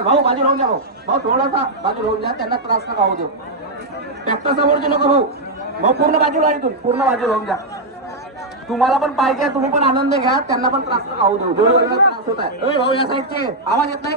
बस भाऊ बाजू लावून द्या भाऊ. भाऊ थोडासा बाजू लावून द्या त्यांना त्रास नका होऊ देऊ. ट्रॅक्टर समोरचे नको भाऊ. भाऊ पूर्ण बाजूला इथून. पूर्ण बाजू लावून द्या. तुम्हाला पण पाहिजे तुम्ही पण आनंद घ्या त्यांना पण त्रास नका होऊ देऊ. जोडीला त्रास होत आहे. भाऊ या साईडचे. आवाज येत नाही?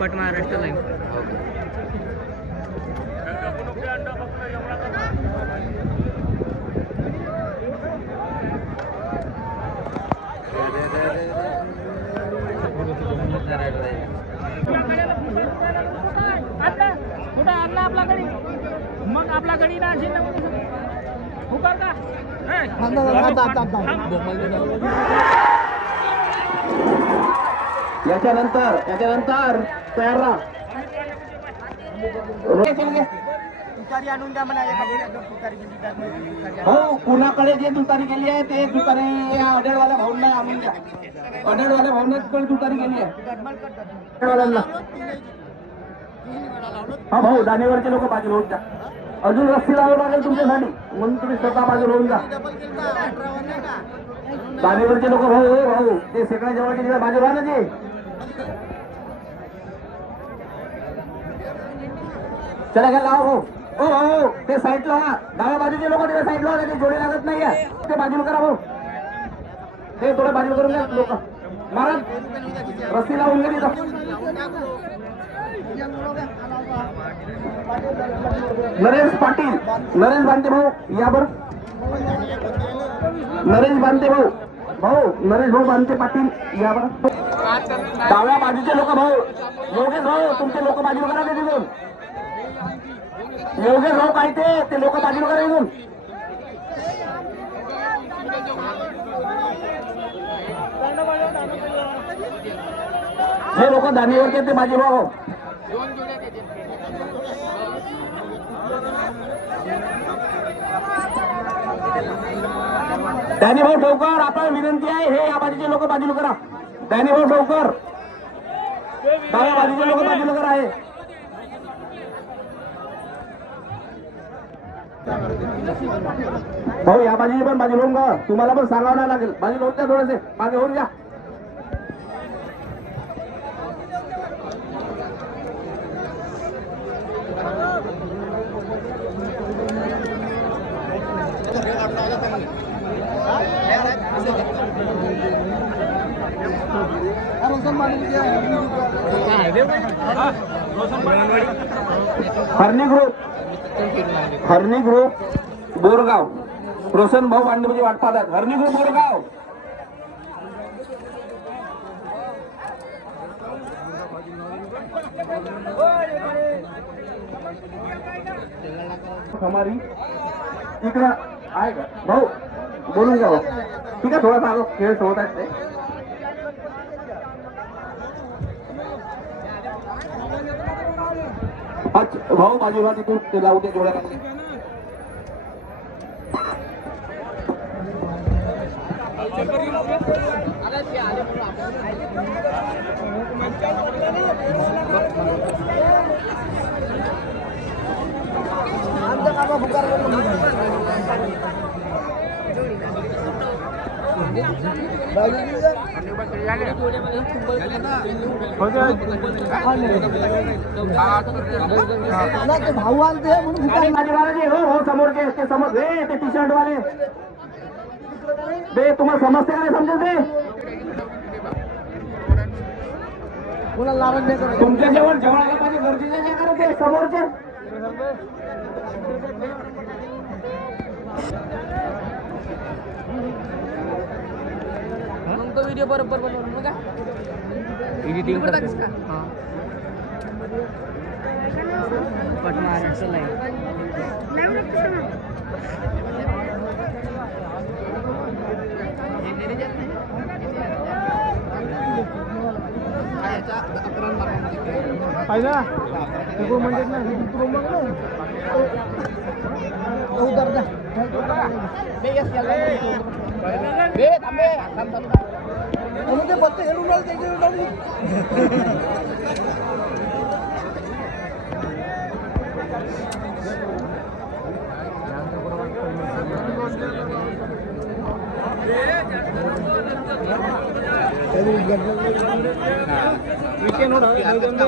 पट महाराष्ट्र लाईन कुठं आणला आपला गडी मग आपला गडी ना असेल का? याच्यानंतर याच्यानंतर तयार राहा. तुकारी आणून द्या म्हणा. हो कुणाकडे जे दुतारी गेली आहे ते दुतारी या अडेडवाल्या भाऊंना आणून द्या. अडेडवाल्या भाऊंना पण दुतारी गेली आहे. हा भाऊ दाणीवरचे लोक बाजू होऊन द्या अजून रस्ती लावावी लागेल तुमच्यासाठी. म्हणून तुम्ही स्वतः बाजू होऊन जा. दाणीवरचे लोक भाऊ हो भाऊ. ते सगळ्या जवळचे बाजू राहा ना ते. चला घ्या लावा भाऊ. ओ भाऊ ते साईडला हा डाव्या बाजूचे लोक तिथे साईडला होते ते जोडी लागत नाहीये. ते बाजूला करा भाऊ ते थोडं बाजूला करून द्या लोक. महाराज रस्ती लावून घे तिथं. नरेश पाटील नरेश बांधे भाऊ या बर. नरेश बांधे भाऊ. भाऊ नरेश भाऊ बांधते पाटील या बर. डाव्या बाजूचे लोक भाऊ. योगेश भाऊ तुमचे लोक बाजूला करा ते तिथून. एवढे लोक काय ते लोक बाजूला करा येऊन हे लोक दानीवरचे ते माझे भाऊ डॅनी भाऊ ठोकर आपल्याला विनंती आहे हे या बाजूचे लोक बाजूला करा डॅनी भाऊ ठोकर. डाव्या बाजूचे लोक बाजूला करा आहे भाऊ, या बाजूची पण बाजू लावून का तुम्हाला पण सांगावं नाही लागेल. बाजू लावून द्या थोडेसे. मागे होऊन घ्या हरणी ग्रुप हरणी ग्रुप बोरगाव. रोशन भाऊ पांडे वाट पाहतात. हरणी ग्रुप बोरगाव. हमारी इकडं आहे का? भाऊ बोलून घ्या ठीक आहे थोडासा खेळ सोडत आहेत ते भाऊ बाजूला तिथून ते लावू दे जोड्या लागले भाऊ आणते म्हणून हो हो समोरचे ते समोर. हे ते टी शर्ट वाले. बे तुम्हाला समजते का नाही समजत ते? तुमच्या जेवण जेवणाला पाहिजे गरजेचे समोरचे? dia baru baru Ayo, म्हणून ते पत्ते राहिले.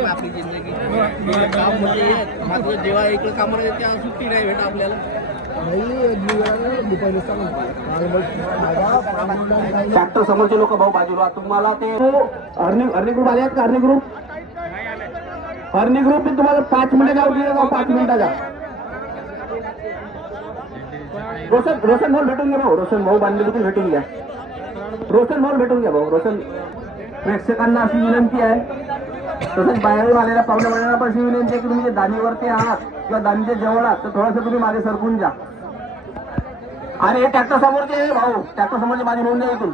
आपली जिंदगी काम म्हणजे जेव्हा इकडे कामाला येते तेव्हा सुट्टी नाही भेट आपल्याला ट्रॅक्टर समोरचे लोक भाऊ बाजूला. तुम्हाला ते अर्निंग अर्निंग ग्रुप आले आहेत का? अर्निंग ग्रुप अर्निंग ग्रुप मी तुम्हाला पाच मिनिटं जाऊ दिले जाऊ पाच मिनिटाचा रोशन रोशन भाऊ भेटून घ्या भाऊ. रोशन भाऊ बांधले भेटून घ्या. रोशन भाऊ भेटून घ्या भाऊ. रोशन प्रेक्षकांना अशी विनंती आहे. तसंच बाहेरून आलेल्या पाहुण्या पण अशी विनंती आहे की तुम्ही जे दानीवरती आहात किंवा दानीच्या जेवणात तर थोडंसं तुम्ही मागे सरकून जा. आणि हे ट्रॅक्टर समोरचे भाऊ. ट्रॅक्टर समोरचे माझी नोंद द्या इथून.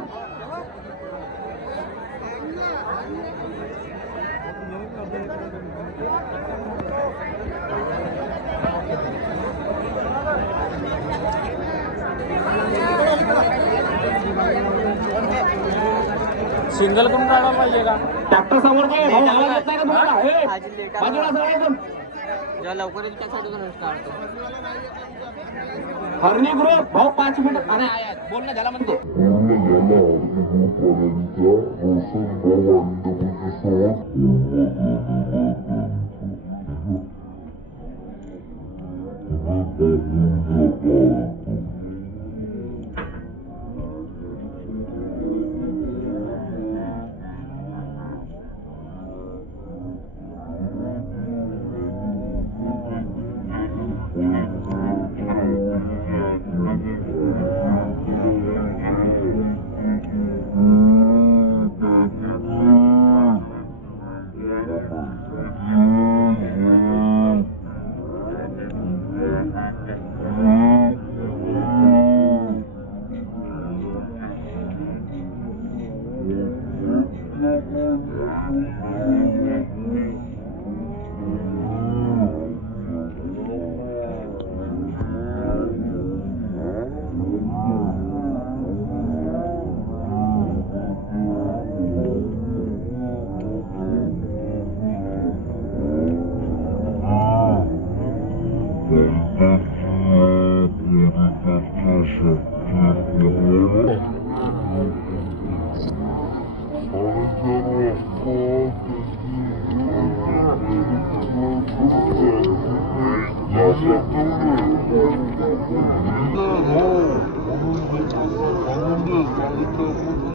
सिंगल करून काढायला पाहिजे का? ट्रॅक्टर समोरचे भाऊ. आवाज येत नाही का तुम्हाला? हे, बाजूला. हरणी ग्रुप भाऊ पाच मिनिट अरे. बोल ना त्याला म्हणते Música